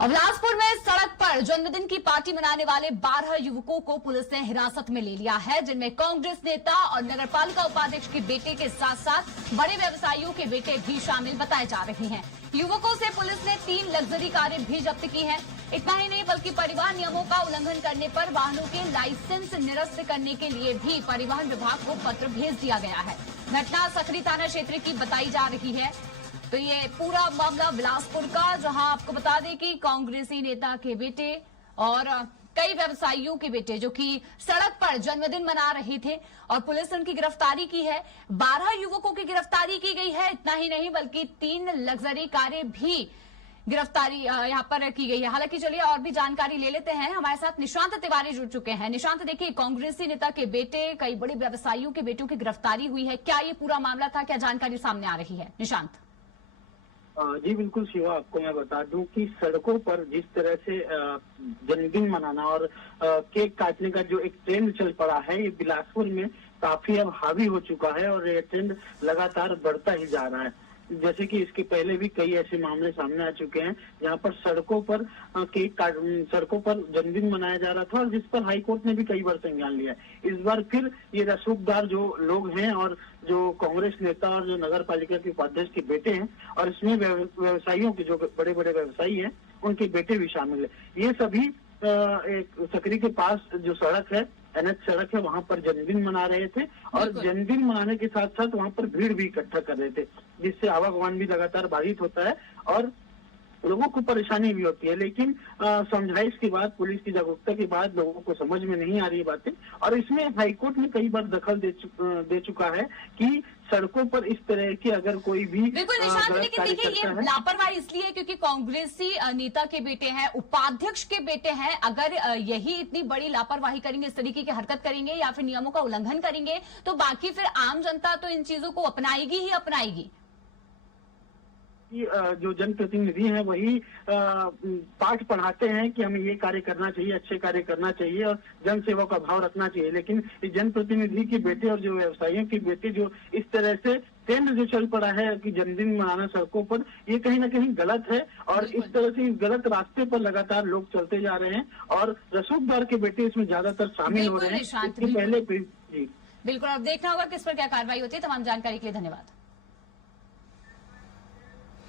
और बिलासपुर में सड़क पर जन्मदिन की पार्टी मनाने वाले 12 युवकों को पुलिस ने हिरासत में ले लिया है, जिनमें कांग्रेस नेता और नगरपालिका उपाध्यक्ष के बेटे के साथ साथ बड़े व्यवसायियों के बेटे भी शामिल बताए जा रहे हैं। युवकों से पुलिस ने 3 लग्जरी कारें भी जब्त की हैं। इतना ही नहीं बल्कि परिवहन नियमों का उल्लंघन करने पर वाहनों के लाइसेंस निरस्त करने के लिए भी परिवहन विभाग को पत्र भेज दिया गया है। घटना सकरी थाना क्षेत्र की बताई जा रही है। तो ये पूरा मामला बिलासपुर का, जहां आपको बता दें कि कांग्रेसी नेता के बेटे और कई व्यवसायियों के बेटे जो कि सड़क पर जन्मदिन मना रहे थे और पुलिस ने उनकी गिरफ्तारी की है। 12 युवकों की गिरफ्तारी की गई है। इतना ही नहीं बल्कि 3 लग्जरी कारें भी गिरफ्तारी यहां पर की गई है। हालांकि चलिए और भी जानकारी ले लेते हैं। हमारे साथ निशांत तिवारी जुड़ चुके हैं। निशांत, देखिए, कांग्रेसी नेता के बेटे, कई बड़े व्यवसायियों के बेटों की गिरफ्तारी हुई है। क्या ये पूरा मामला था? क्या जानकारी सामने आ रही है? निशांत। जी बिल्कुल शिवा, आपको मैं बता दूं कि सड़कों पर जिस तरह से जन्मदिन मनाना और केक काटने का जो एक ट्रेंड चल पड़ा है, ये बिलासपुर में काफी अब हावी हो चुका है और ये ट्रेंड लगातार बढ़ता ही जा रहा है। जैसे कि इसके पहले भी कई ऐसे मामले सामने आ चुके हैं जहां पर सड़कों पर सड़कों पर जन्मदिन मनाया जा रहा था और जिस पर हाईकोर्ट ने भी कई बार संज्ञान लिया है। इस बार फिर ये रसूखदार जो लोग हैं और जो कांग्रेस नेता और जो नगर पालिका के उपाध्यक्ष के बेटे हैं और इसमें व्यवसायियों के जो बड़े बड़े व्यवसायी हैं उनके बेटे भी शामिल है। ये सभी एक सकरी के पास जो सड़क है, NH सड़क है, वहां पर जन्मदिन मना रहे थे और जन्मदिन मनाने के साथ साथ वहां पर भीड़ भी इकट्ठा कर रहे थे, जिससे आवागमन भी लगातार बाधित होता है और लोगों को परेशानी भी होती है। लेकिन समझाइश के बाद, पुलिस की जागरूकता के बाद लोगों को समझ में नहीं आ रही बातें और इसमें हाईकोर्ट ने कई बार दखल दे चुका है कि सड़कों पर इस तरह की अगर कोई भी बिल्कुल निशांत, लेकिन देखिए ये लापरवाही इसलिए है क्योंकि कांग्रेसी नेता के बेटे हैं, उपाध्यक्ष के बेटे हैं। अगर यही इतनी बड़ी लापरवाही करेंगे, इस तरीके की हरकत करेंगे या फिर नियमों का उल्लंघन करेंगे, तो बाकी फिर आम जनता तो इन चीजों को अपनाएगी ही अपनाएगी। जो जनप्रतिनिधि हैं वही पाठ पढ़ाते हैं कि हमें ये कार्य करना चाहिए, अच्छे कार्य करना चाहिए और जन सेवा का भाव रखना चाहिए। लेकिन जनप्रतिनिधि के बेटे और जो व्यवसायियों के बेटे जो इस तरह से ट्रेंड जो चल पड़ा है कि जन्मदिन मनाना सड़कों पर, ये कहीं ना कहीं गलत है और इस तरह से इस गलत रास्ते पर लगातार लोग चलते जा रहे हैं और रसूखदार के बेटे इसमें ज्यादातर शामिल हो रहे हैं। इसके पहले बिल्कुल अब देखना होगा किस पर क्या कार्रवाई होती है। तमाम जानकारी के लिए धन्यवाद।